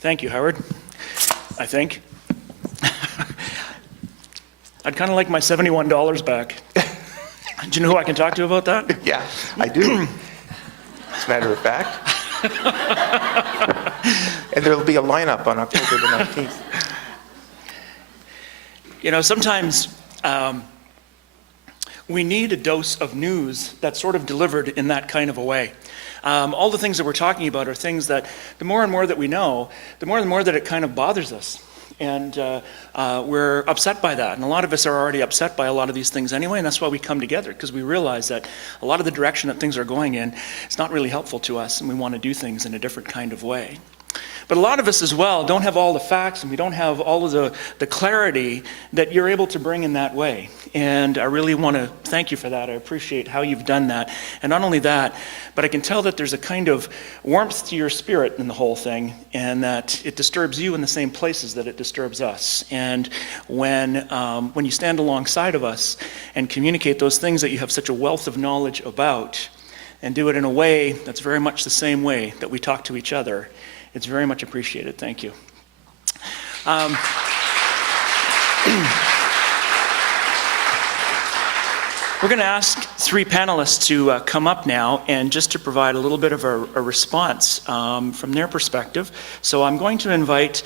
Thank you, Howard, I think. I'd kind of like my $71 back. Do you know who I can talk to about that? Yeah, I do. As a matter of fact. And there'll be a lineup on October the 19th. You know, sometimes we need a dose of news that's sort of delivered in that kind of a way. All the things that we're talking about are things that the more and more that we know, the more and more that it kind of bothers us. And we're upset by that. And a lot of us are already upset by a lot of these things anyway, and that's why we come together, because we realize that a lot of the direction that things are going in is not really helpful to us, and we want to do things in a different kind of way. But a lot of us as well don't have all the facts, and we don't have all of the clarity that you're able to bring in that way. And I really want to thank you for that. I appreciate how you've done that. And not only that, but I can tell that there's a kind of warmth to your spirit in the whole thing, and that it disturbs you in the same places that it disturbs us. And when you stand alongside of us and communicate those things that you have such a wealth of knowledge about, and do it in a way that's very much the same way that we talk to each other, it's very much appreciated. Thank you. We're going to ask three panelists to come up now and just to provide a little bit of a response from their perspective. So I'm going to invite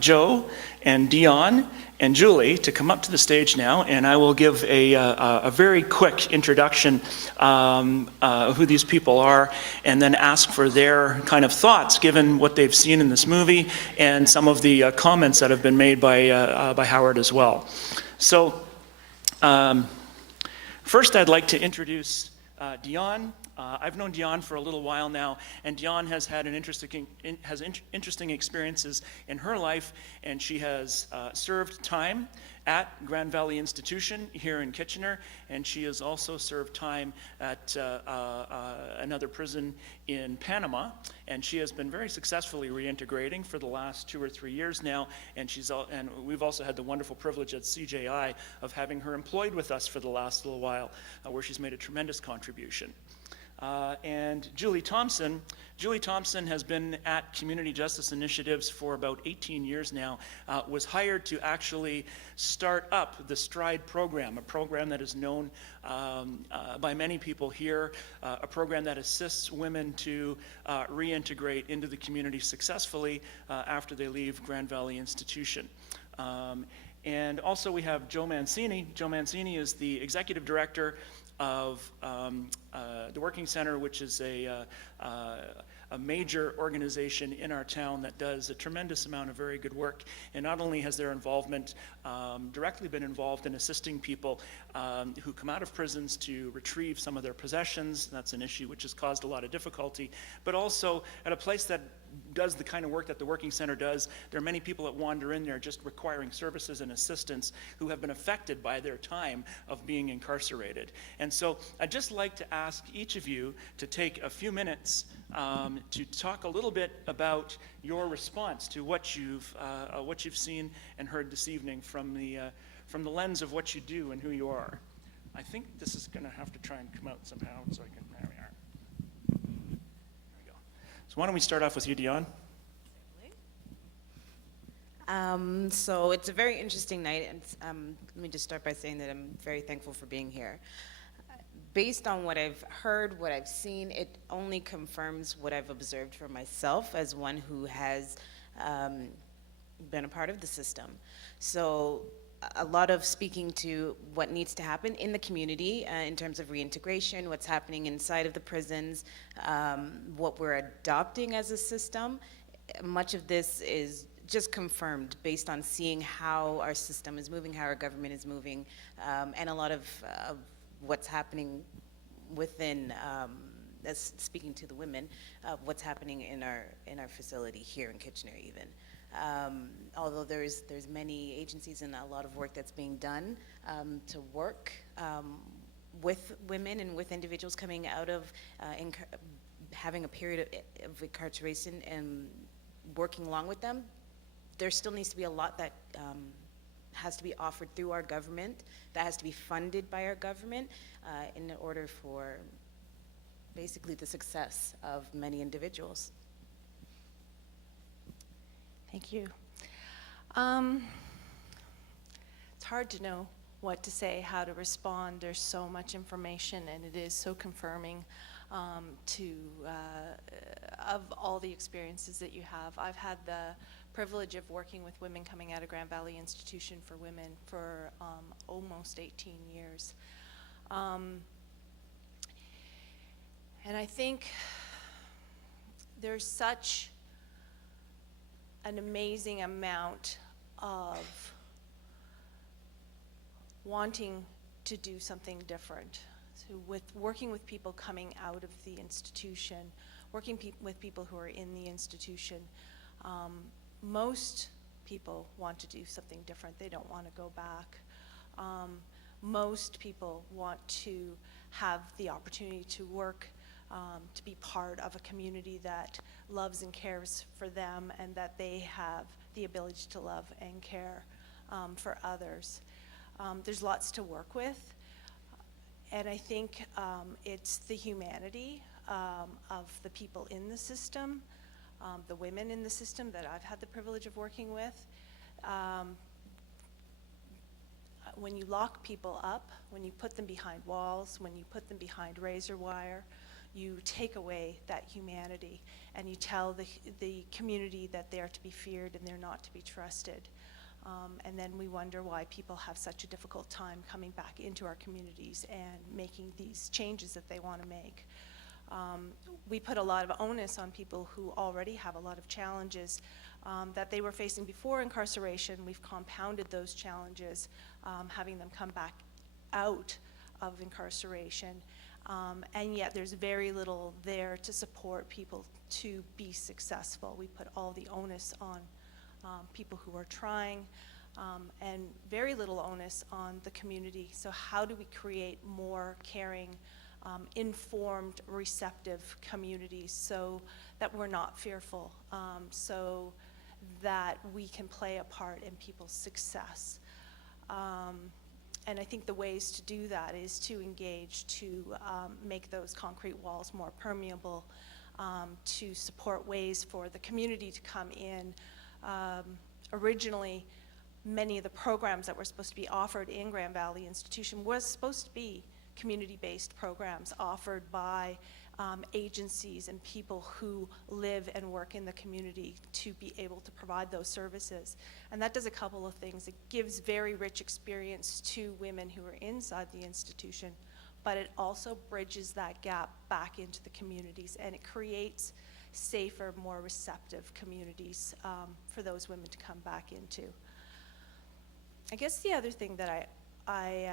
Joe and Dion and Julie to come up to the stage now, and I will give a very quick introduction of who these people are, and then ask for their kind of thoughts given what they've seen in this movie and some of the comments that have been made by Howard as well. So first I'd like to introduce Dion. I've known Dion for a little while now, and Dion has had interesting experiences in her life, and she has served time at Grand Valley Institution here in Kitchener, and she has also served time at another prison in Panama, and she has been very successfully reintegrating for the last 2 or 3 years now, and we've also had the wonderful privilege at CJI of having her employed with us for the last little while, where she's made a tremendous contribution. And Julie Thompson has been at Community Justice Initiatives for about 18 years now, was hired to actually start up the STRIDE program, a program that is known by many people here, a program that assists women to reintegrate into the community successfully after they leave Grand Valley Institution. And also we have Joe Mancini. Joe Mancini is the executive director of the Working Center, which is a major organization in our town that does a tremendous amount of very good work. And not only has their involvement directly been involved in assisting people who come out of prisons to retrieve some of their possessions, that's an issue which has caused a lot of difficulty, but also at a place that does the kind of work that the Working Center does. There are many people that wander in there just requiring services and assistance who have been affected by their time of being incarcerated. And so I'd just like to ask each of you to take a few minutes to talk a little bit about your response to what you've seen and heard this evening from the lens of what you do and who you are. I think this is going to have to try and come out somehow, so I can. There we are. So why don't we start off with you, Dion? So it's a very interesting night, and let me just start by saying that I'm very thankful for being here. Based on what I've heard, what I've seen, it only confirms what I've observed for myself as one who has been a part of the system. So a lot of speaking to what needs to happen in the community in terms of reintegration, what's happening inside of the prisons, what we're adopting as a system. Much of this is just confirmed based on seeing how our system is moving, how our government is moving, and a lot of what's happening within, speaking to the women, what's happening in our facility here in Kitchener even. Although there's many agencies and a lot of work that's being done to work with women and with individuals coming out of having a period of incarceration and working along with them, there still needs to be a lot that has to be offered through our government, that has to be funded by our government in order for basically the success of many individuals. Thank you. It's hard to know what to say, how to respond. There's so much information, and it is so confirming of all the experiences that you have. I've had the privilege of working with women coming out of Grand Valley Institution for Women for almost 18 years. And I think there's such an amazing amount of wanting to do something different. So with working with people coming out of the institution, working with people who are in the institution, most people want to do something different. They don't want to go back. Most people want to have the opportunity to work, to be part of a community that loves and cares for them, and that they have the ability to love and care for others. There's lots to work with, and I think it's the humanity of the people in the system, the women in the system that I've had the privilege of working with. When you lock people up, when you put them behind walls, when you put them behind razor wire, you take away that humanity, and you tell the community that they're to be feared and they're not to be trusted. And then we wonder why people have such a difficult time coming back into our communities and making these changes that they want to make. We put a lot of onus on people who already have a lot of challenges that they were facing before incarceration. We've compounded those challenges, having them come back out of incarceration. And yet there's very little there to support people to be successful. We put all the onus on people who are trying, and very little onus on the community. So how do we create more caring, informed, receptive communities so that we're not fearful, so that we can play a part in people's success? And I think the ways to do that is to engage, to make those concrete walls more permeable, to support ways for the community to come in. Originally, many of the programs that were supposed to be offered in Grand Valley Institution was supposed to be community-based programs offered by agencies and people who live and work in the community to be able to provide those services. And that does a couple of things. It gives very rich experience to women who are inside the institution, but it also bridges that gap back into the communities, and it creates safer, more receptive communities for those women to come back into. I guess the other thing that I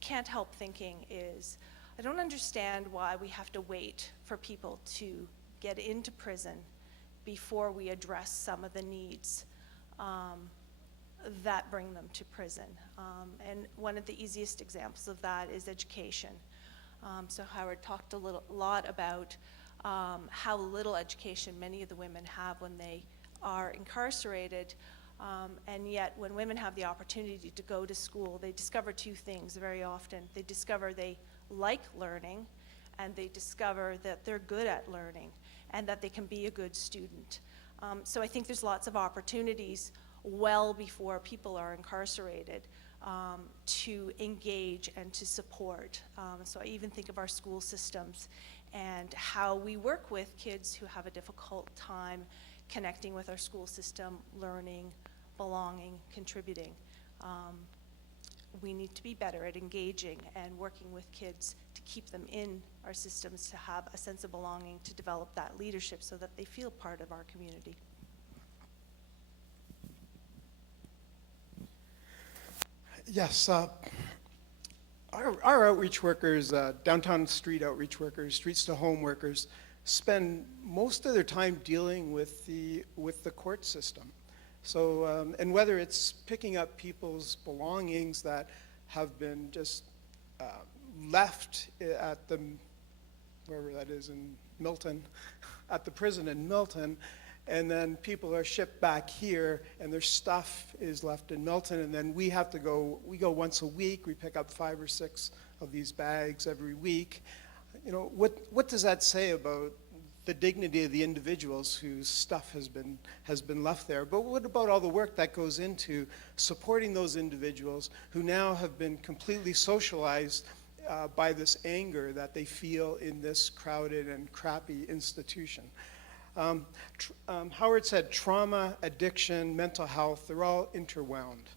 can't help thinking is, I don't understand why we have to wait for people to get into prison before we address some of the needs that bring them to prison. And one of the easiest examples of that is education. So Howard talked a lot about how little education many of the women have when they are incarcerated, and yet when women have the opportunity to go to school, they discover two things very often. They discover they like learning, and they discover that they're good at learning, and that they can be a good student. So I think there's lots of opportunities well before people are incarcerated to engage and to support. So I even think of our school systems and how we work with kids who have a difficult time connecting with our school system, learning, belonging, contributing. We need to be better at engaging and working with kids to keep them in our systems, to have a sense of belonging, to develop that leadership so that they feel part of our community. Yes, our outreach workers, downtown street outreach workers, streets to home workers, spend most of their time dealing with the court system. So, and whether it's picking up people's belongings that have been just left at the, wherever that is in Milton, at the prison in Milton, and then people are shipped back here and their stuff is left in Milton, and then we have to go, we go once a week, we pick up 5 or 6 of these bags every week. You know, what does that say about the dignity of the individuals whose stuff has been left there. But what about all the work that goes into supporting those individuals who now have been completely socialized by this anger that they feel in this crowded and crappy institution? Howard said trauma, addiction, mental health, they're all interwound.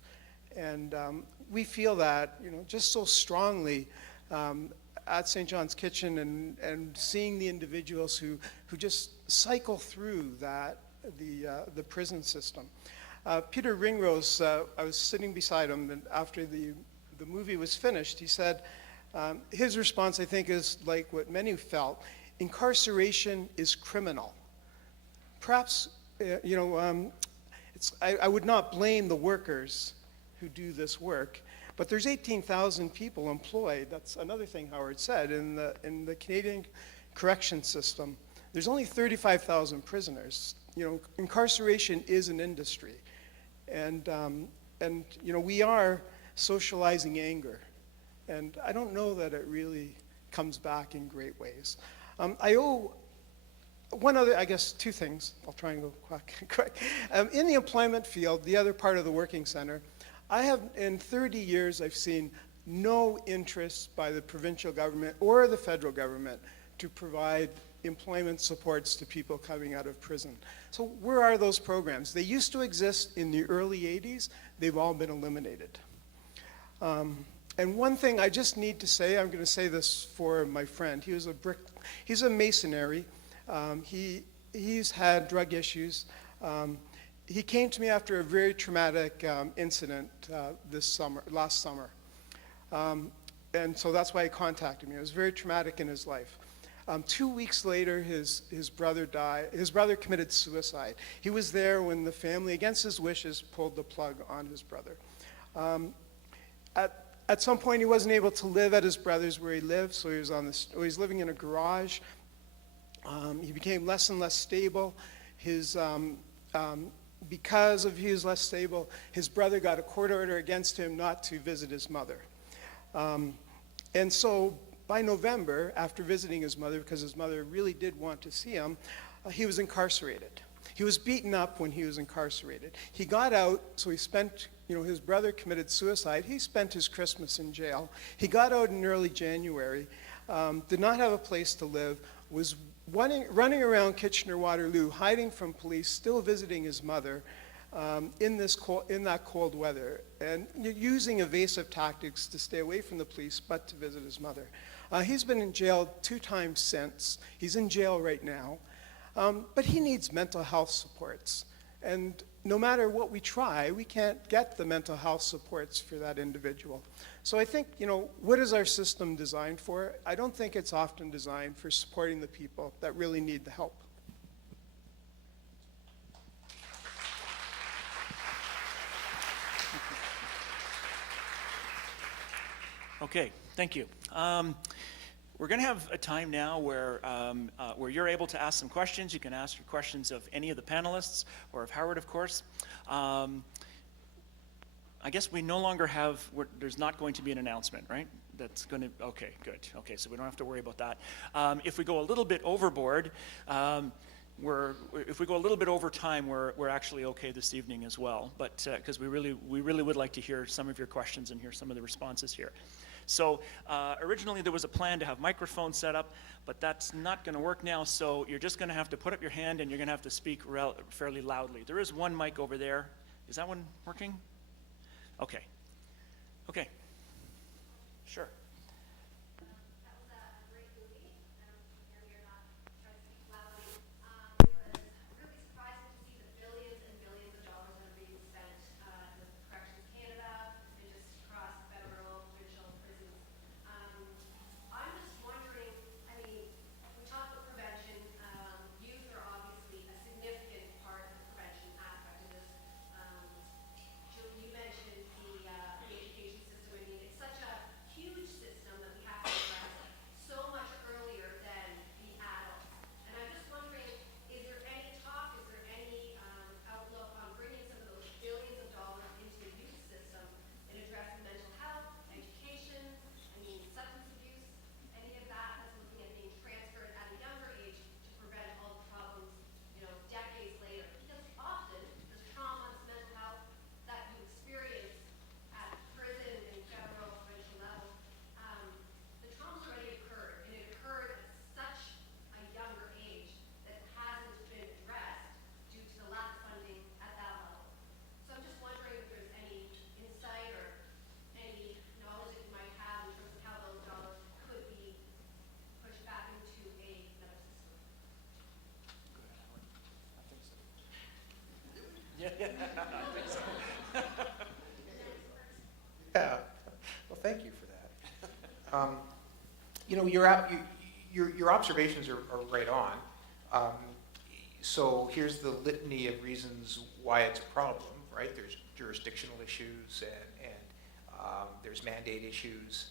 And we feel that, just so strongly at St. John's Kitchen, and seeing the individuals who just cycle through the prison system. Peter Ringrose, I was sitting beside him, and after the movie was finished, he said, his response, I think, is like what many felt: incarceration is criminal. Perhaps, I would not blame the workers who do this work, but there's 18,000 people employed. That's another thing Howard said. In the Canadian correction system, there's only 35,000 prisoners. Incarceration is an industry, and we are socializing anger, and I don't know that it really comes back in great ways. I owe one other, I guess, two things. I'll try and go quick. In the employment field, the other part of the working center, in 30 years, I've seen no interest by the provincial government or the federal government to provide employment supports to people coming out of prison. So where are those programs? They used to exist in the early 80s. They've all been eliminated. And one thing I just need to say, I'm going to say this for my friend. He's a masonry. He's had drug issues. He came to me after a very traumatic incident last summer. And so that's why he contacted me. It was very traumatic in his life. 2 weeks later, his brother died. His brother committed suicide. He was there when the family, against his wishes, pulled the plug on his brother. At some point, he wasn't able to live at his brother's where he lived, so he was living in a garage. He became less and less stable. Because he was less stable, his brother got a court order against him not to visit his mother. And so by November, after visiting his mother, because his mother really did want to see him, he was incarcerated. He was beaten up when he was incarcerated. He got out, so he spent, his brother committed suicide. He spent his Christmas in jail. He got out in early January, did not have a place to live, was running around Kitchener, Waterloo, hiding from police, still visiting his mother in that cold weather, and using evasive tactics to stay away from the police, but to visit his mother. He's been in jail 2 times since. He's in jail right now, but he needs mental health supports. And no matter what we try, we can't get the mental health supports for that individual. So I think, what is our system designed for? I don't think it's often designed for supporting the people that really need the help. Okay, thank you. We're going to have a time now where you're able to ask some questions. You can ask your questions of any of the panelists or of Howard, of course. I guess we no longer have, there's not going to be an announcement, right? That's going to, okay, good. Okay, so we don't have to worry about that. If we go a little bit overboard, if we go a little bit over time, we're actually okay this evening as well. But because we really would like to hear some of your questions and hear some of the responses here. So originally there was a plan to have microphones set up, but that's not going to work now. So you're just going to have to put up your hand and you're going to have to speak fairly loudly. There is one mic over there. Is that one working? Okay. Okay. Sure. That was a great movie. And you're not trying to speak loudly. It was really surprising to see the billions and billions of dollars that are being spent with Corrections Canada and just across federal, provincial prisons. I'm just wondering, we talk about prevention. Youth are obviously a significant part of the prevention aspect of this. You mentioned the education system. It's such a huge system. Yeah. Well, thank you for that. Your observations are right on. So here's the litany of reasons why it's a problem, right? There's jurisdictional issues and there's mandate issues.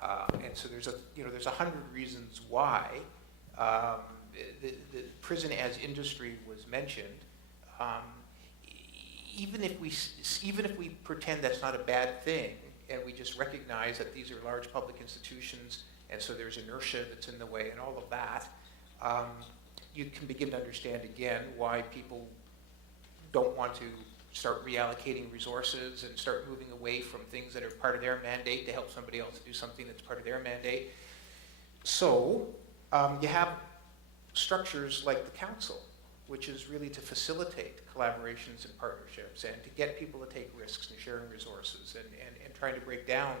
And so there's 100 reasons why. The prison as industry was mentioned. Even if we pretend that's not a bad thing, and we just recognize that these are large public institutions, and so there's inertia that's in the way and all of that, you can begin to understand again why people don't want to start reallocating resources and start moving away from things that are part of their mandate to help somebody else do something that's part of their mandate. So you have structures like the council, which is really to facilitate collaborations and partnerships and to get people to take risks and sharing resources and trying to break down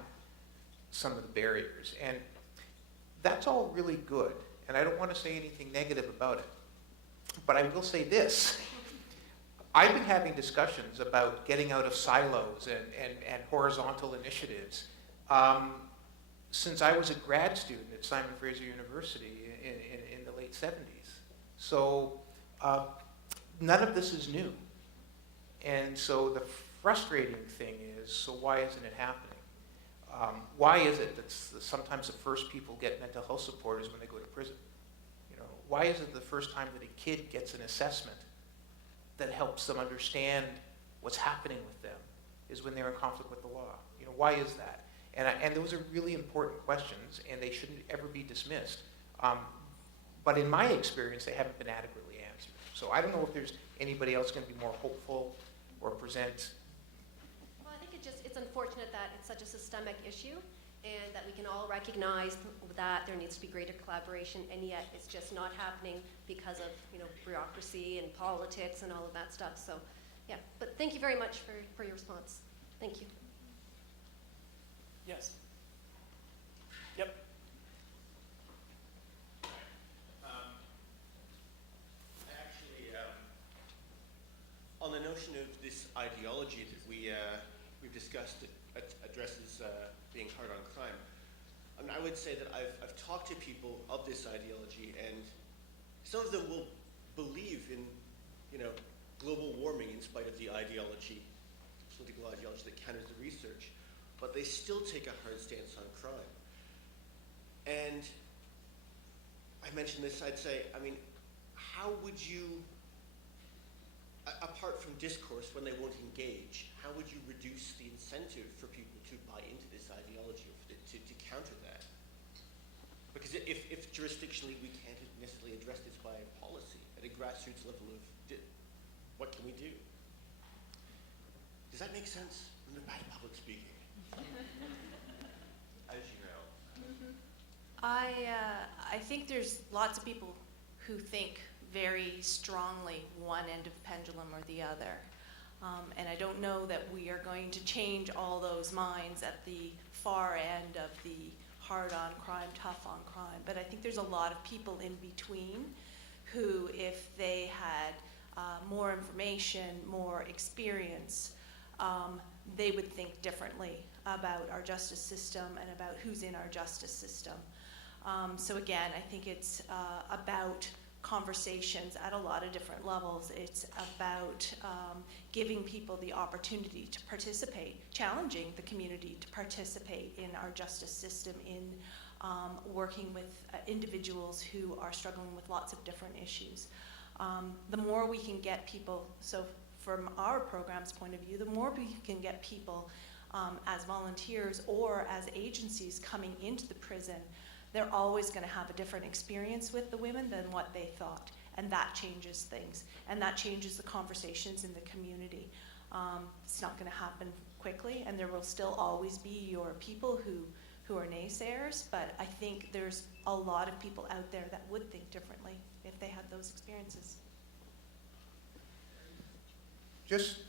some of the barriers. And that's all really good, and I don't want to say anything negative about it. But I will say this. I've been having discussions about getting out of silos and horizontal initiatives since I was a grad student at Simon Fraser University in the late 70s. So none of this is new. And so the frustrating thing is, so why isn't it happening? Why is it that sometimes the first people get mental health support is when they go to prison? Why is it the first time that a kid gets an assessment that helps them understand what's happening with them is when they're in conflict with the law? Why is that? And those are really important questions, and they shouldn't ever be dismissed. But in my experience, they haven't been adequately answered. So I don't know if there's anybody else going to be more hopeful or present. Well, I think it's unfortunate that it's such a systemic issue, and that we can all recognize that there needs to be greater collaboration, and yet it's just not happening because of bureaucracy and politics and all of that stuff. So, yeah. But thank you very much for your response. Thank you. Yes. Yep. On the notion of this ideology that we've discussed that addresses being hard on crime, I would say that I've talked to people of this ideology, and some of them will believe in global warming in spite of the ideology, political ideology that counters the research, but they still take a hard stance on crime. And I mentioned this, I'd say, how would you, apart from discourse when they won't engage, how would you reduce the incentive for people to buy into this ideology or to counter that? Because if jurisdictionally we can't necessarily address this by policy at a grassroots level of what can we do? Does that make sense? I'm the bad public speaking. As you know. I think there's lots of people who think very strongly one end of pendulum or the other. And I don't know that we are going to change all those minds at the far end of the hard on crime, tough on crime. But I think there's a lot of people in between who, if they had more information, more experience, they would think differently about our justice system and about who's in our justice system. So again, I think it's about conversations at a lot of different levels. It's about giving people the opportunity to participate, challenging the community to participate in our justice system, in working with individuals who are struggling with lots of different issues. The more we can get people, so from our program's point of view, the more we can get people as volunteers or as agencies coming into the prison, they're always going to have a different experience with the women than what they thought. And that changes things. And that changes the conversations in the community. It's not going to happen quickly, and there will still always be your people who are naysayers, but I think there's a lot of people out there that would think differently if they had those experiences. Just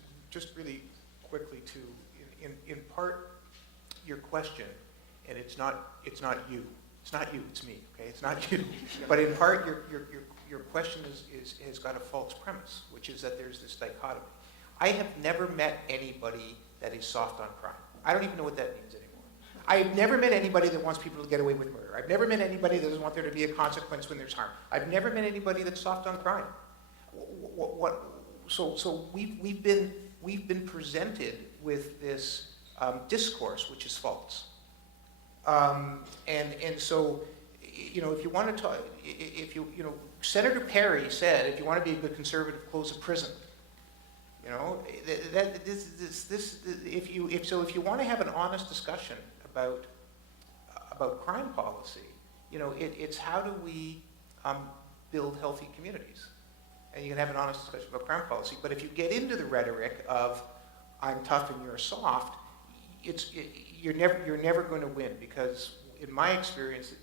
really quickly too, in part, your question, and it's not you. It's not you, it's me, okay? It's not you. But in part, your question has got a false premise, which is that there's this dichotomy. I have never met anybody that is soft on crime. I don't even know what that means anymore. I've never met anybody that wants people to get away with murder. I've never met anybody that doesn't want there to be a consequence when there's harm. I've never met anybody that's soft on crime. So we've been presented with this discourse which is false. And so, if you want to talk, Senator Perry said, if you want to be a good conservative, close a prison. If you want to have an honest discussion about crime policy, it's how do we build healthy communities, and you can have an honest discussion about crime policy. But if you get into the rhetoric of I'm tough and you're soft, you're never going to win, because in my experience,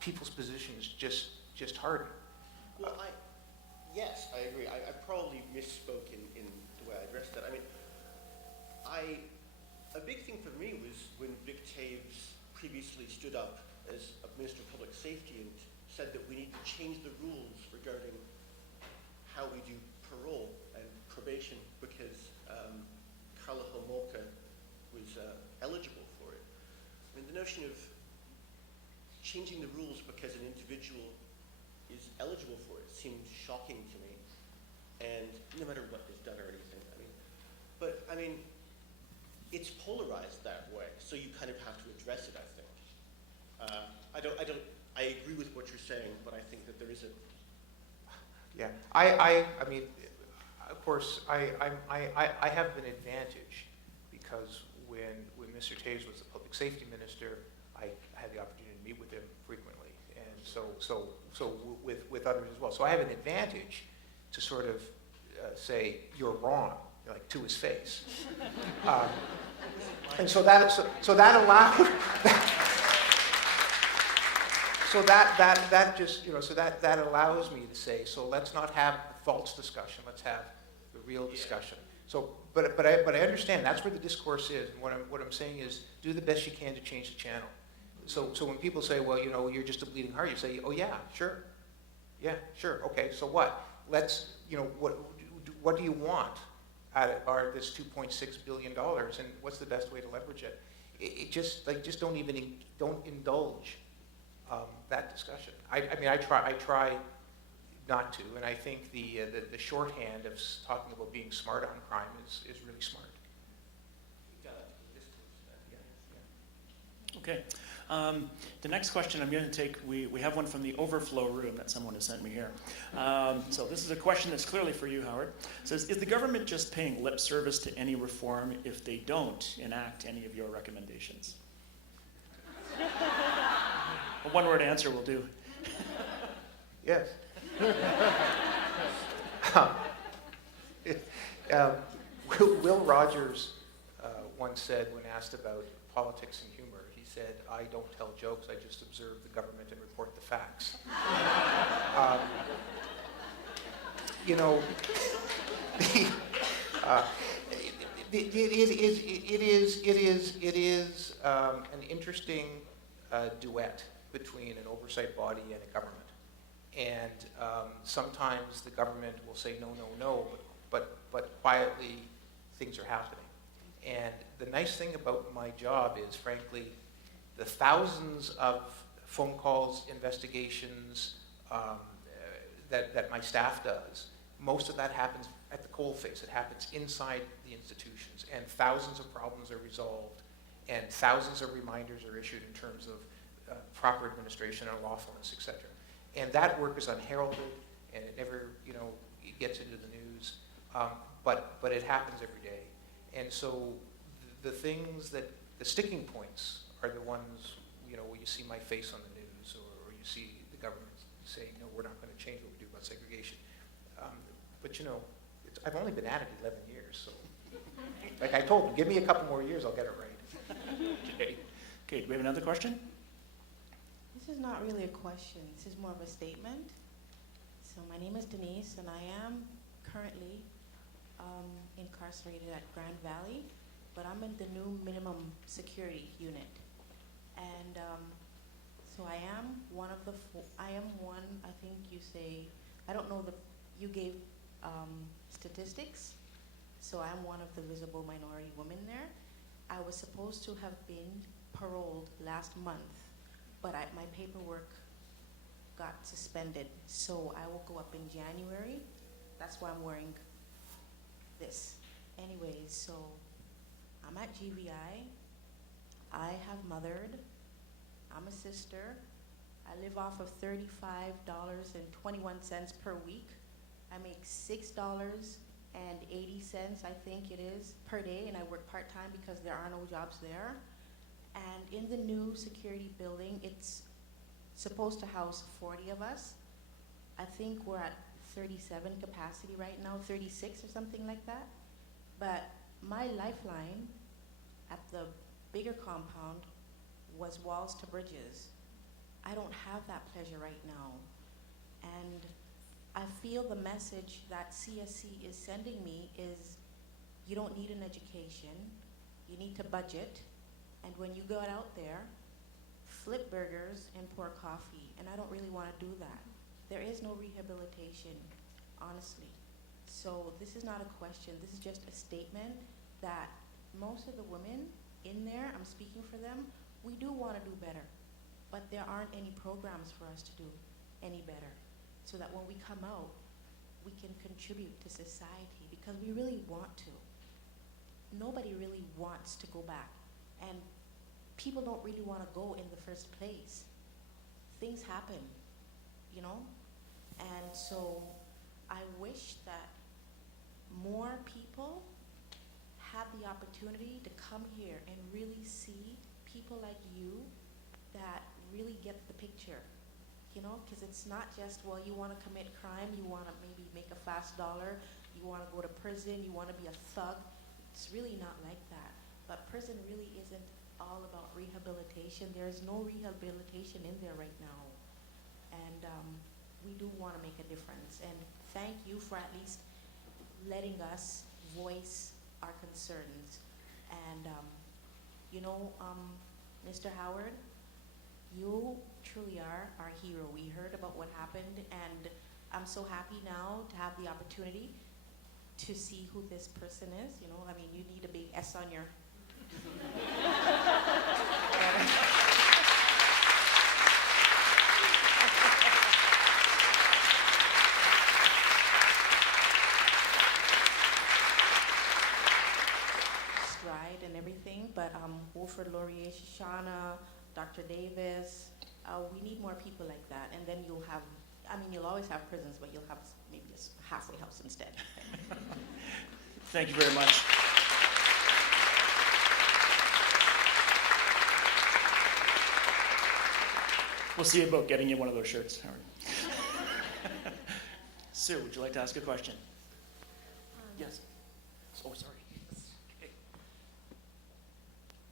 people's positions just harden. Well, yes, I agree. I probably misspoke in the way I addressed that. I mean, a big thing for me was when Vic Taves previously stood up as a Minister of Public Safety and said that we need to change the rules regarding how we do parole and probation because Karla Homolka was eligible for it. I mean, the notion of changing the rules because an individual is eligible for it seems shocking to me, and no matter what is done or anything. But it's polarized that way, so you kind of have to address it, I think. I agree with what you're saying, but I think that there is a... Yeah, I mean, of course, I have an advantage, because when Mr. Taves was the public safety minister, I had the opportunity to meet with him frequently, and so with others as well. So I have an advantage to sort of say, you're wrong, like to his face. And so that allowed, that allows me to say, so let's not have the false discussion, let's have the real discussion. So, but I understand that's where the discourse is, and what I'm saying is, do the best you can to change the channel. So when people say, well, you're just a bleeding heart, you say, oh yeah, sure. Yeah, sure, okay, so what? Let's, what do you want out of this $2.6 billion, and what's the best way to leverage it? Just don't indulge that discussion. I try not to, and I think the shorthand of talking about being smart on crime is really smart. Okay. The next question I'm going to take, we have one from the overflow room that someone has sent me here. So this is a question that's clearly for you, Howard. It says, is the government just paying lip service to any reform if they don't enact any of your recommendations? A one-word answer will do. Yes. Will Rogers once said, when asked about politics and humor, he said, I don't tell jokes, I just observe the government and report the facts. It is an interesting duet between an oversight body and a government. And sometimes the government will say no, no, no, but quietly things are happening. And the nice thing about my job is, frankly, the thousands of phone calls, investigations that my staff does, most of that happens at the coalface. It happens inside the institutions, and thousands of problems are resolved, and thousands of reminders are issued in terms of proper administration and lawfulness, et cetera. And that work is unheralded, and it never, it gets into the news, but it happens every day. And so the things the sticking points are the ones, where you see my face on the news, or you see the government saying, no, we're not going to change what we do about segregation. But I've only been at it 11 years, so like I told them, give me a couple more years, I'll get it right. Okay, do we have another question? This is not really a question. This is more of a statement. So my name is Denise, and I am currently incarcerated at Grand Valley, but I'm in the new minimum security unit. And so I am one of the I think you say, I don't know, you gave statistics. So I'm one of the visible minority women there. I was supposed to have been paroled last month, but my paperwork got suspended. So I will go up in January. That's why I'm wearing this. Anyways, so I'm at GVI. I have mothered. I'm a sister. I live off of $35.21 per week. I make $6.80, I think it is, per day, and I work part-time because there are no jobs there. And in the new security building, it's supposed to house 40 of us. I think we're at 37 capacity right now, 36 or something like that. But my lifeline at the bigger compound was walls to bridges. I don't have that pleasure right now. And I feel the message that CSC is sending me is you don't need an education, you need to budget, and when you go out there, flip burgers and pour coffee, and I don't really want to do that. There is no rehabilitation, honestly. So this is not a question, this is just a statement that most of the women in there, I'm speaking for them, we do want to do better, but there aren't any programs for us to do any better, so that when we come out, we can contribute to society, because we really want to. Nobody really wants to go back, and people don't really want to go in the first place. Things happen, you know? And so I wish that more people had the opportunity to come here and really see people like you that really get the picture, you know, because it's not just, well, you want to commit crime, you want to maybe make a fast dollar, you want to go to prison, you want to be a thug. It's really not like that. But prison really isn't all about rehabilitation. There's no rehabilitation in there right now. And we do want to make a difference. And thank you for at least letting us voice our concerns. And, you know, Mr. Howard, you truly are our hero. We heard about what happened, and I'm so happy now to have the opportunity to see who this person is. You know, I mean, you need a big S on your... stride and everything, but Wolford Laurier, Shoshana, Dr. Davis, we need more people like that, and then you'll have, I mean, you'll always have prisons, but you'll have maybe a halfway house instead. Thank you very much. We'll see about getting you one of those shirts, Howard. Sue, would you like to ask a question? Yes. Oh, sorry. Okay.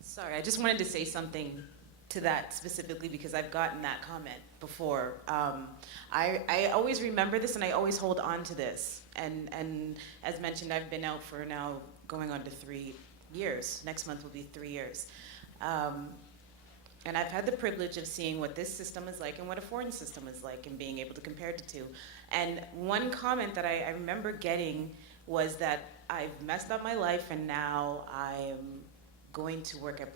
Sorry, I just wanted to say something to that specifically because I've gotten that comment before. I always remember this and I always hold on to this. And as mentioned, I've been out for now going on to 3 years. Next month will be 3 years. And I've had the privilege of seeing what this system is like and what a foreign system is like and being able to compare the two. And one comment that I remember getting was that I've messed up my life and now I'm going to work at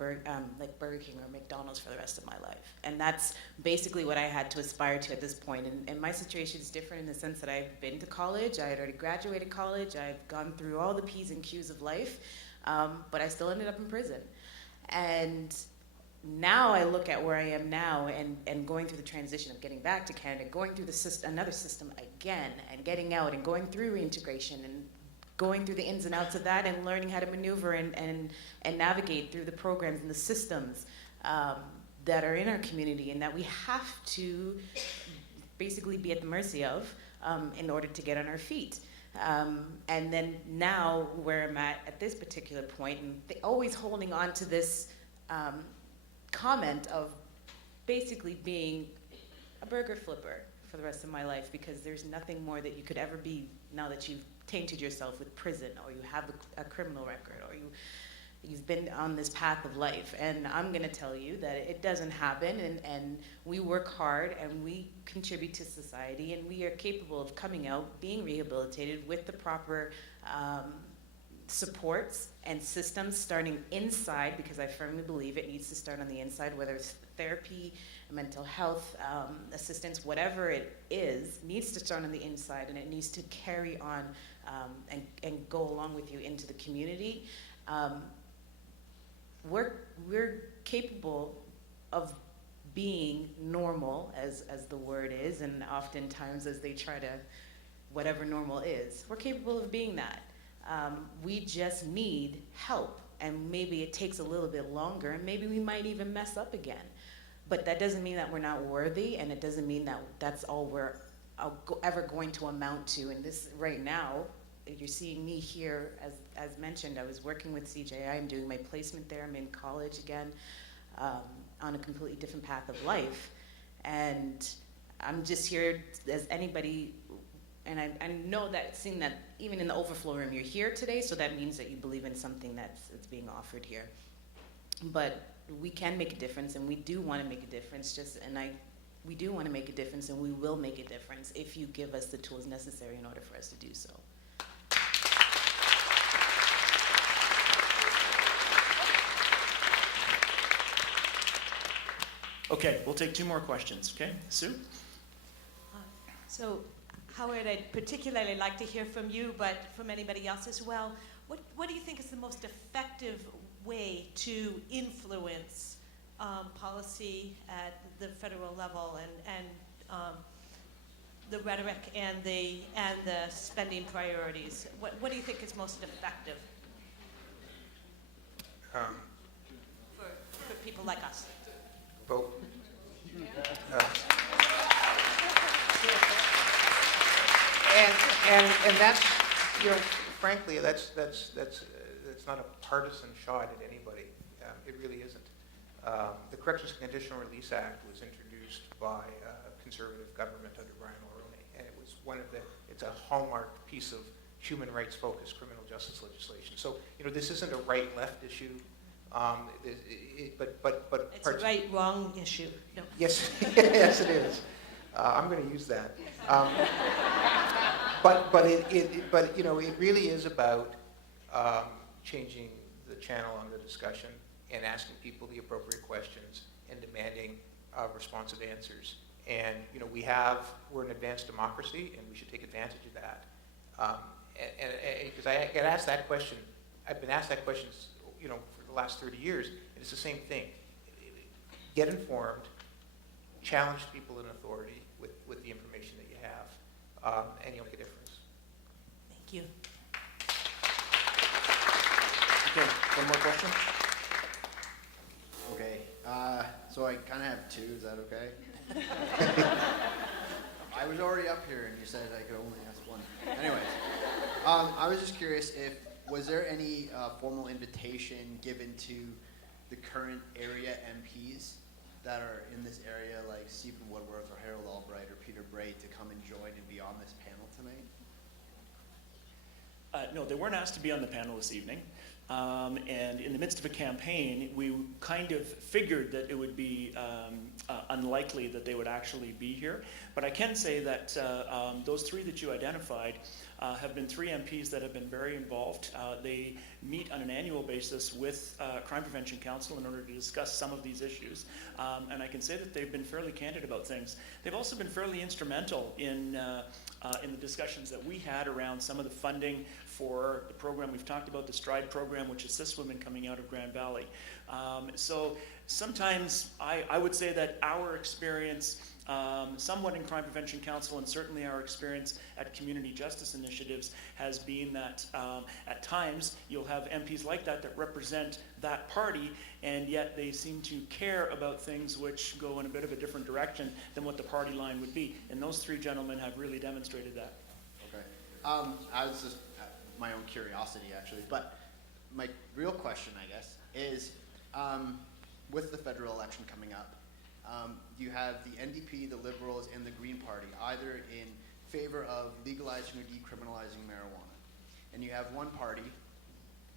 like Burger King or McDonald's for the rest of my life. And that's basically what I had to aspire to at this point. And my situation is different in the sense that I've been to college, I had already graduated college, I've gone through all the P's and Q's of life, but I still ended up in prison. And now I look at where I am now and going through the transition of getting back to Canada, going through another system again, and getting out and going through reintegration and going through the ins and outs of that and learning how to maneuver and navigate through the programs and the systems that are in our community and that we have to basically be at the mercy of in order to get on our feet. And then now where I'm at this particular point, and always holding on to this comment of basically being a burger flipper for the rest of my life, because there's nothing more that you could ever be now that you've tainted yourself with prison, or you have a criminal record, or you've been on this path of life. And I'm gonna tell you that it doesn't happen, and we work hard and we contribute to society, and we are capable of coming out, being rehabilitated with the proper supports and systems starting inside, because I firmly believe it needs to start on the inside, whether it's therapy, mental health assistance, whatever it is, needs to start on the inside, and it needs to carry on and go along with you into the community. We're capable of being normal, as the word is, and oftentimes as they try to, whatever normal is, we're capable of being that. We just need help, and maybe it takes a little bit longer, and maybe we might even mess up again. But that doesn't mean that we're not worthy, and it doesn't mean that that's all we're ever going to amount to. And this, right now, you're seeing me here, as mentioned, I was working with CJI, I'm doing my placement there, I'm in college again, on a completely different path of life. And I'm just here as anybody, and I know that, seeing that even in the overflow room, you're here today, so that means that you believe in something that's being offered here. But we can make a difference, and we do want to make a difference, we do want to make a difference, and we will make a difference if you give us the tools necessary in order for us to do so. Okay, we'll take 2 more questions, okay? Sue? So, Howard, I'd particularly like to hear from you, but from anybody else as well. What do you think is the most effective way to influence policy at the federal level and the rhetoric and the spending priorities? What do you think is most effective for people like us? Vote. And that's, you know, frankly, that's not a partisan shot at anybody. It really isn't. The Corrections and Conditional Release Act was introduced by a conservative government under Brian Mulroney, and it was it's a hallmark piece of human rights-focused criminal justice legislation. So, you know, this isn't a right-left issue. But It's a right-wrong issue. No. Yes, yes, it is. I'm going to use that. But you know, it really is about changing the channel on the discussion and asking people the appropriate questions and demanding responsive answers. And you know, we're an advanced democracy, and we should take advantage of that. Because I get asked that question, I've been asked that question, you know, for the last 30 years, and it's the same thing. Get informed, challenge people in authority with the information that you have, and you'll make a difference. Thank you. Okay, 1 more question? Okay, so I kind of have 2, is that okay? I was already up here and you said I could only ask 1. Anyways, I was just curious was there any formal invitation given to the current area MPs that are in this area, like Stephen Woodworth or Harold Albright or Peter Bray, to come and join and be on this panel tonight? No, they weren't asked to be on the panel this evening. And in the midst of a campaign, we kind of figured that it would be unlikely that they would actually be here. But I can say that those 3 that you identified have been 3 MPs that have been very involved. They meet on an annual basis with Crime Prevention Council in order to discuss some of these issues. And I can say that they've been fairly candid about things. They've also been fairly instrumental in the discussions that we had around some of the funding for the program we've talked about, the STRIDE program, which assists women coming out of Grand Valley. So sometimes I would say that our experience, somewhat in Crime Prevention Council, and certainly our experience at community justice initiatives, has been that at times you'll have MPs like that represent that party, and yet they seem to care about things which go in a bit of a different direction than what the party line would be. And those 3 gentlemen have really demonstrated that. Okay. I was just my own curiosity, actually, but my real question, I guess, is with the federal election coming up, you have the NDP, the Liberals, and the Green Party either in favor of legalizing or decriminalizing marijuana. And you have one party,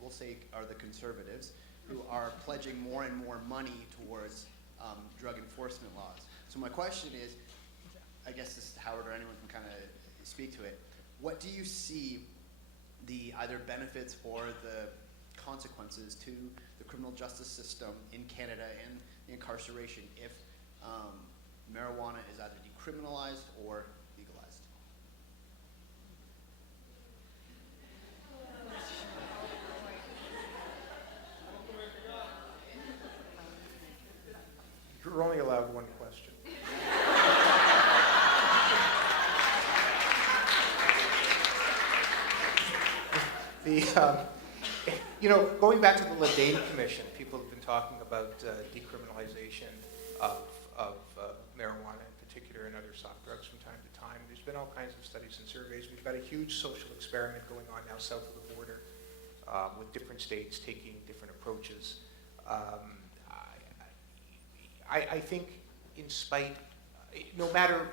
we'll say are the Conservatives, who are pledging more and more money towards drug enforcement laws. So my question is, I guess this is Howard or anyone can kind of speak to it, what do you see the either benefits or the consequences to the criminal justice system in Canada and incarceration if marijuana is either decriminalized or legalized? You're only allowed one question. Going back to the Ledane Commission, people have been talking about decriminalization of marijuana in particular and other soft drugs from time to time. There's been all kinds of studies and surveys. We've got a huge social experiment going on now south of the border with different states taking different approaches. I think no matter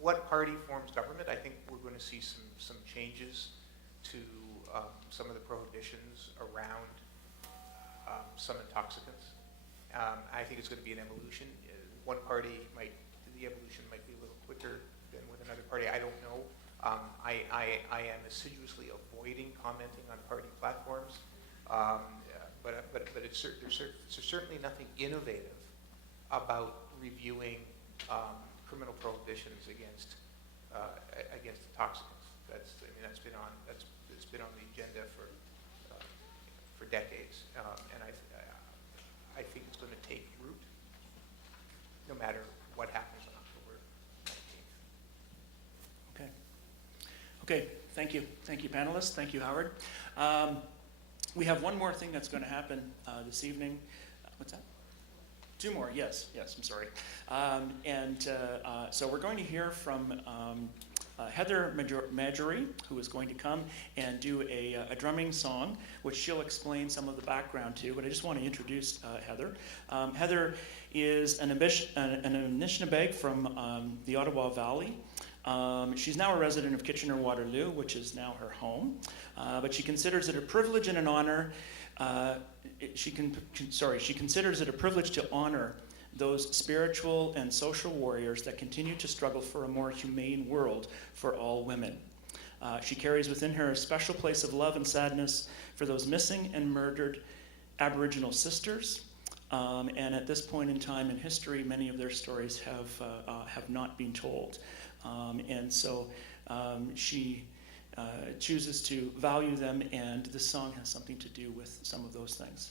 what party forms government, I think we're going to see some changes to some of the prohibitions around some intoxicants. I think it's going to be an evolution. One party the evolution might be a little quicker than with another party. I don't know. I am assiduously avoiding commenting on party platforms, but there's certainly nothing innovative about reviewing criminal prohibitions against intoxicants. That's been on the agenda for decades, and I think it's going to take root, no matter what happens on October 19th. Okay, thank you, panelists. Thank you, Howard. We have one more thing that's going to happen this evening. What's that? Two more, yes, I'm sorry. So we're going to hear from Heather Marjorie, who is going to come and do a drumming song, which she'll explain some of the background to, but I just want to introduce Heather. Heather is an Anishinaabe from the Ottawa Valley. She's now a resident of Kitchener-Waterloo, which is now her home, but she considers it a privilege and an honor. She considers it a privilege to honor those spiritual and social warriors that continue to struggle for a more humane world for all women. She carries within her a special place of love and sadness for those missing and murdered Aboriginal sisters. And at this point in time in history, many of their stories have not been told. And so she chooses to value them, and this song has something to do with some of those things.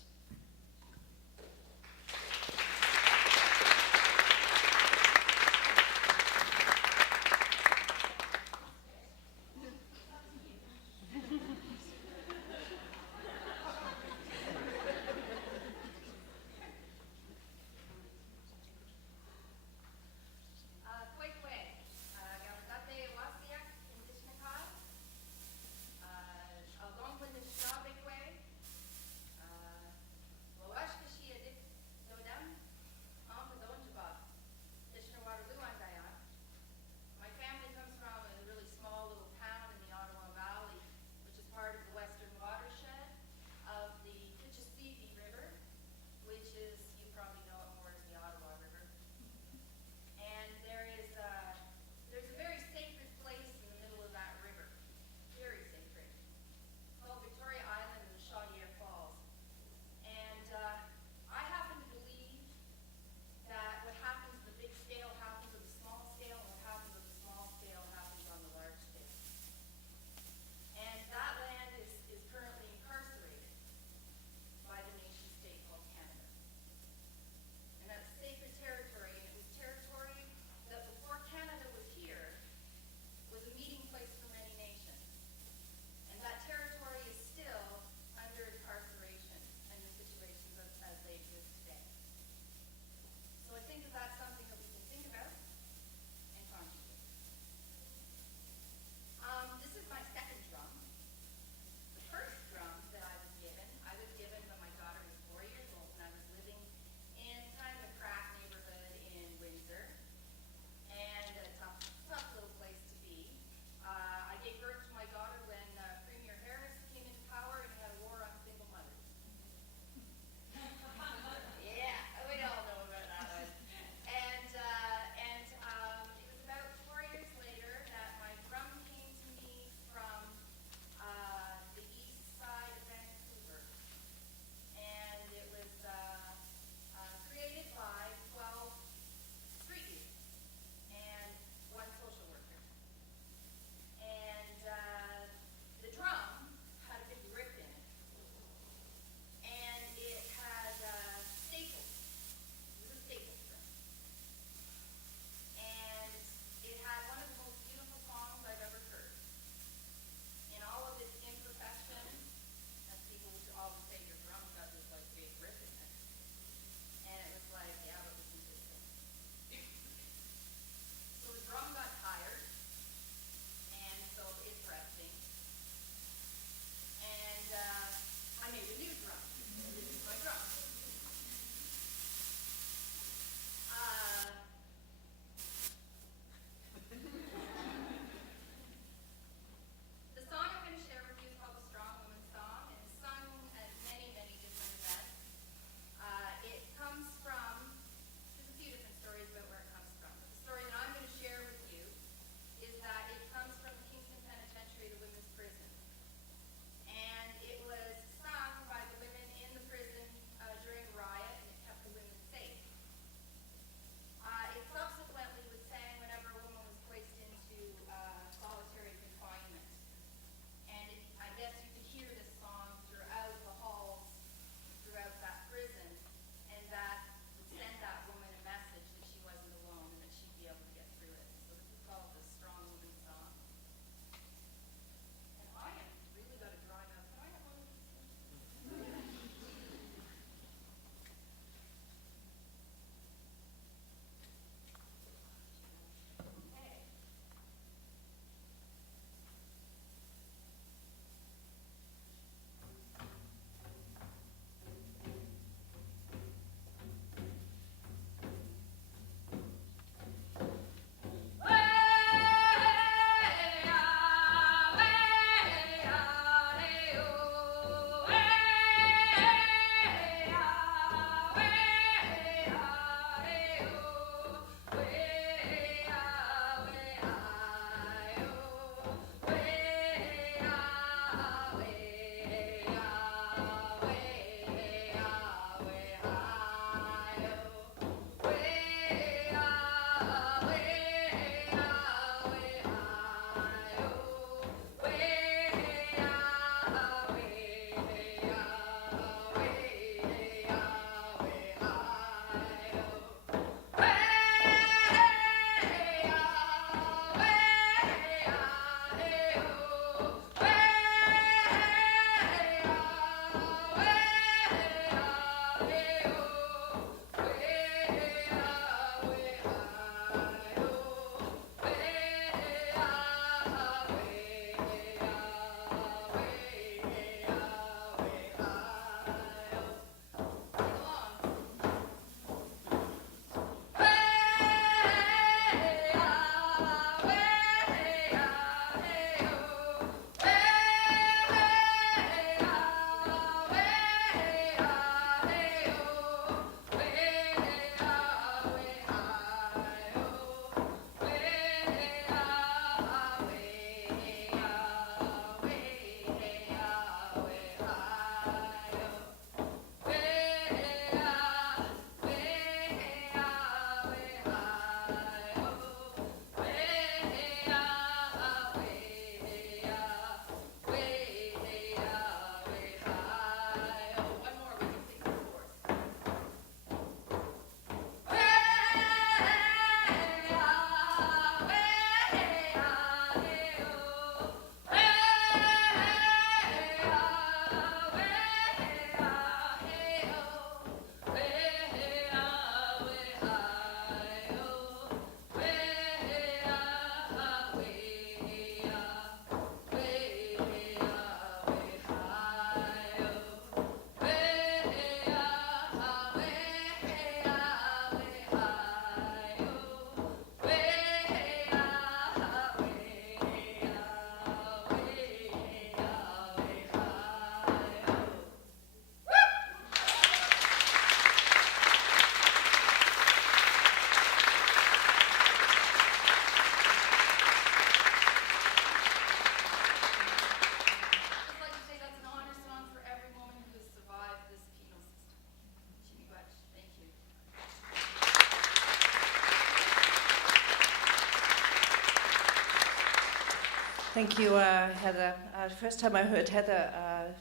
Thank you, Heather. First time I heard Heather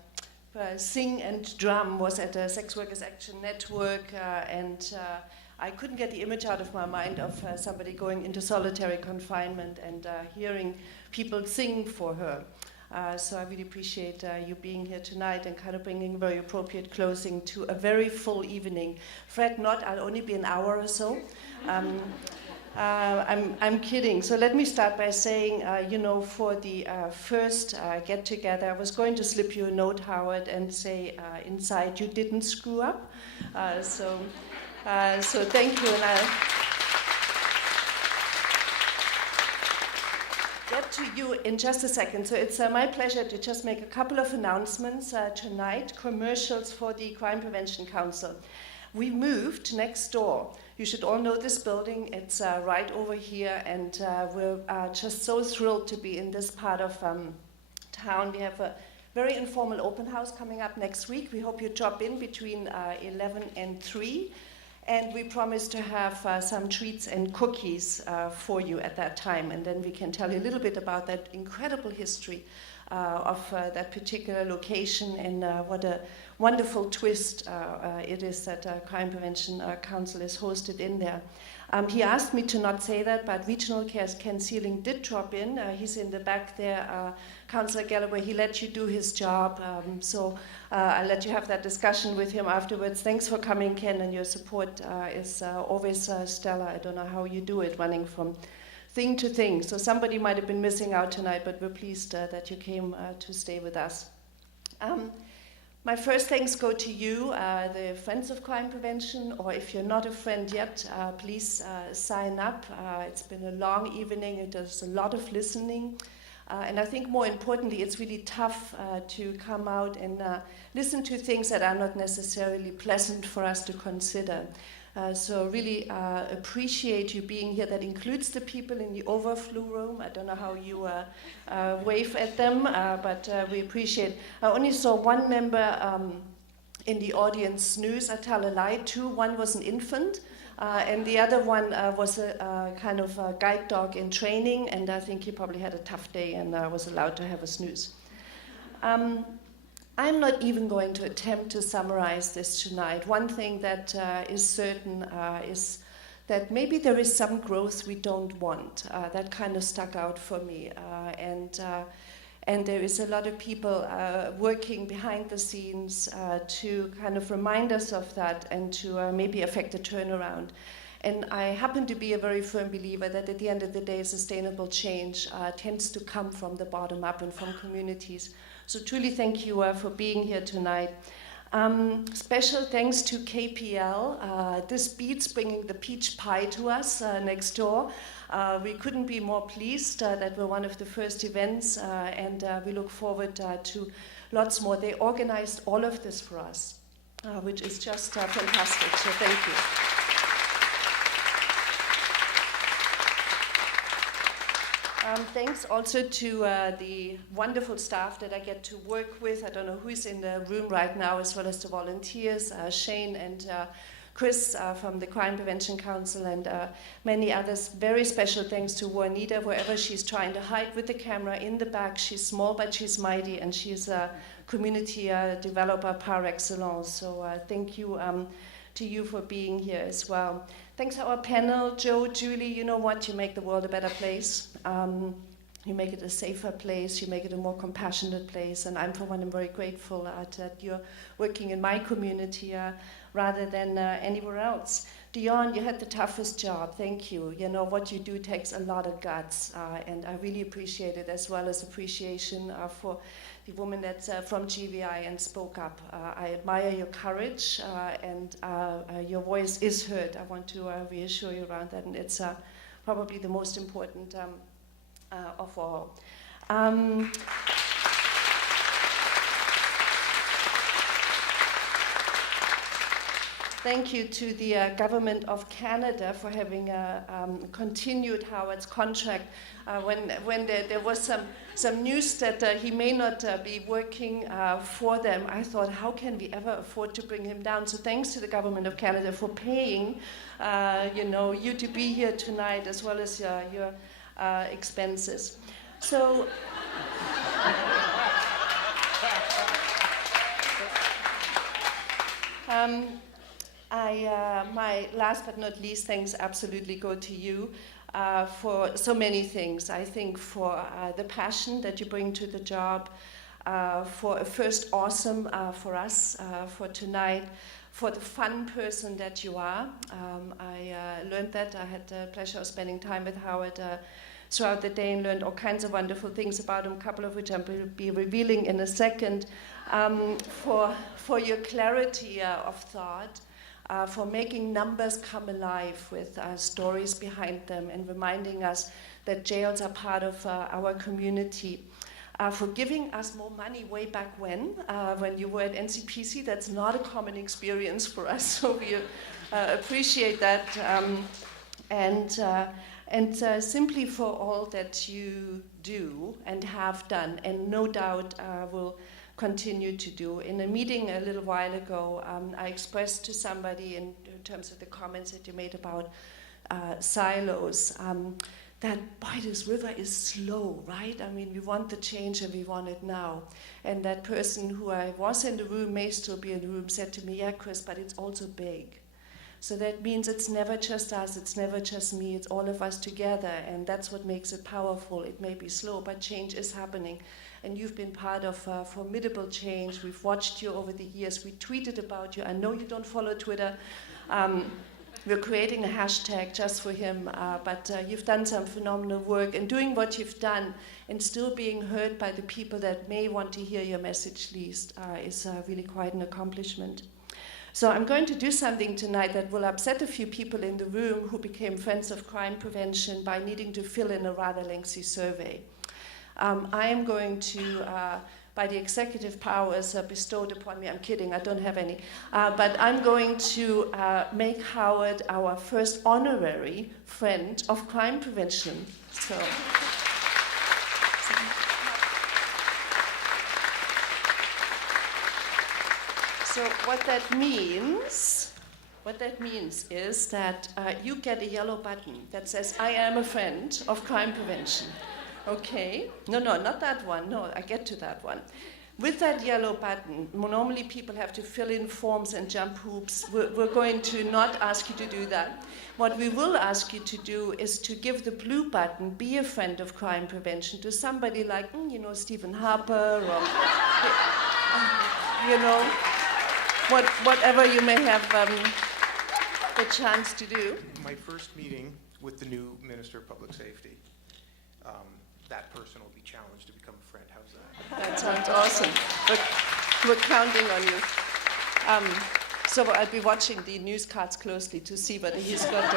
sing and drum was at the Sex Workers Action Network, and I couldn't get the image out of my mind of somebody going into solitary confinement and hearing people sing for her. So I really appreciate you being here tonight and kind of bringing very appropriate closing to a very full evening. Fret not, I'll only be an hour or so. I'm kidding. So let me start by saying, for the first get-together, I was going to slip you a note, Howard, and say inside you didn't screw up. So thank you, and I'll get to you in just a second. So it's my pleasure to just make a couple of announcements tonight, commercials for the Crime Prevention Council. We moved next door. You should all know this building. It's right over here, and we're just so thrilled to be in this part of town. We have a very informal open house coming up next week. We hope you drop in between 11 and 3, and we promise to have some treats and cookies for you at that time, and then we can tell you a little bit about that incredible history of that particular location and what a wonderful twist it is that Crime Prevention Council is hosted in there. He asked me to not say that, but Regional Care's Ken Sealing did drop in. He's in the back there. Councillor Galloway, he let you do his job, so I'll let you have that discussion with him afterwards. Thanks for coming, Ken, and your support is always stellar. I don't know how you do it, running from thing to thing. So somebody might have been missing out tonight, but we're pleased that you came to stay with us. My first thanks go to you, the Friends of Crime Prevention, or if you're not a friend yet, please sign up. It's been a long evening, there's a lot of listening, and I think more importantly, it's really tough to come out and listen to things that are not necessarily pleasant for us to consider. So really appreciate you being here. That includes the people in the overflow room. I don't know how you wave at them, but we appreciate. I only saw one member in the audience snooze. I tell a lie, two. One was an infant, and the other one was a kind of a guide dog in training, and I think he probably had a tough day and was allowed to have a snooze. I'm not even going to attempt to summarize this tonight. One thing that is certain is that maybe there is some growth we don't want. That kind of stuck out for me. And there is a lot of people working behind the scenes to kind of remind us of that and to maybe affect a turnaround. And I happen to be a very firm believer that at the end of the day, sustainable change tends to come from the bottom up and from communities. So truly thank you for being here tonight. Special thanks to KPL. This beats bringing the peach pie to us next door. We couldn't be more pleased that we're one of the first events, and we look forward to lots more. They organized all of this for us, which is just fantastic, so thank you. Thanks also to the wonderful staff that I get to work with. I don't know who's in the room right now, as well as the volunteers, Shane and Chris from the Crime Prevention Council and many others. Very special thanks to Juanita, wherever she's trying to hide with the camera in the back. She's small, but she's mighty, and she's a community developer par excellence. So thank you to you for being here as well. Thanks to our panel, Joe, Julie, you know what, you make the world a better place. You make it a safer place, you make it a more compassionate place, and I'm for one, I'm very grateful that you're working in my community rather than anywhere else. Dion, you had the toughest job, thank you. You know, what you do takes a lot of guts, and I really appreciate it, as well as appreciation for the woman that's from GVI and spoke up. I admire your courage, and your voice is heard. I want to reassure you around that, and it's probably the most important of all. Thank you to the Government of Canada for having continued Howard's contract. When there was some news that he may not be working for them, I thought, how can we ever afford to bring him down? So thanks to the Government of Canada for paying you to be here tonight, as well as your expenses. So. My last but not least thanks absolutely go to you for so many things. I think for the passion that you bring to the job, for a first awesome for us for tonight, for the fun person that you are. I learned that. I had the pleasure of spending time with Howard throughout the day and learned all kinds of wonderful things about him, a couple of which I will be revealing in a second. For your clarity of thought, for making numbers come alive with stories behind them and reminding us that jails are part of our community. For giving us more money way back when you were at NCPC. That's not a common experience for us, so we appreciate that. And simply for all that you do and have done, and no doubt will continue to do. In a meeting a little while ago, I expressed to somebody in terms of the comments that you made about silos, that, boy, this river is slow, right? I mean, we want the change and we want it now. And that person who I was in the room, may still be in the room, said to me, yeah, Chris, but it's also big. So that means it's never just us, it's never just me, it's all of us together, and that's what makes it powerful. It may be slow, but change is happening. And you've been part of formidable change. We've watched you over the years. We tweeted about you. I know you don't follow Twitter. We're creating a hashtag just for him, but you've done some phenomenal work, and doing what you've done and still being heard by the people that may want to hear your message least is really quite an accomplishment. So I'm going to do something tonight that will upset a few people in the room who became Friends of Crime Prevention by needing to fill in a rather lengthy survey. I am going to, by the executive powers bestowed upon me, I'm kidding, I don't have any, but I'm going to make Howard our first honorary Friend of Crime Prevention. So what that means is that you get a yellow button that says, I am a friend of crime prevention. Okay? No, not that one. No, I get to that one. with that yellow button, normally people have to fill in forms and jump hoops. We're going to not ask you to do that. What we will ask you to do is to give the blue button, be a friend of crime prevention, to somebody like, Stephen Harper, or, whatever you may have the chance to do. My first meeting with the new Minister of Public Safety, that person will be challenged to become a friend. How's that? That sounds awesome. We're counting on you. So I'll be watching the news cards closely to see whether he's got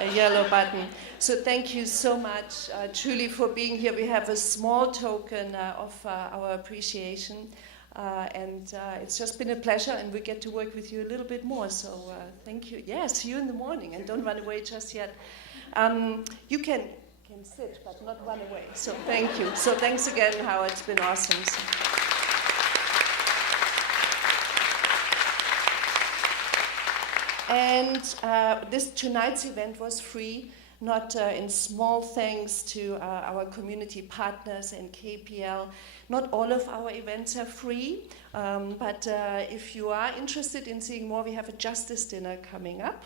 a yellow button. So thank you so much, truly, for being here. We have a small token of our appreciation. And it's just been a pleasure, and we get to work with you a little bit more. So thank you. Yeah, see you in the morning, and don't run away just yet. You can sit, but not run away. So thank you. So thanks again, Howard. It's been awesome. And tonight's event was free, not in small thanks to our community partners and KPL. Not all of our events are free, but if you are interested in seeing more, we have a justice dinner coming up.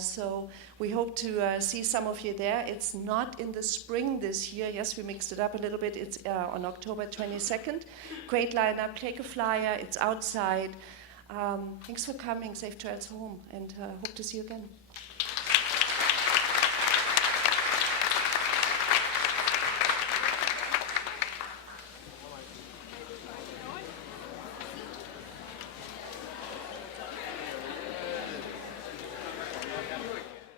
So we hope to see some of you there. It's not in the spring this year. Yes, we mixed it up a little bit. It's on October 22nd. Great lineup. Take a flyer. It's outside. Thanks for coming. Safe trails home, and hope to see you again.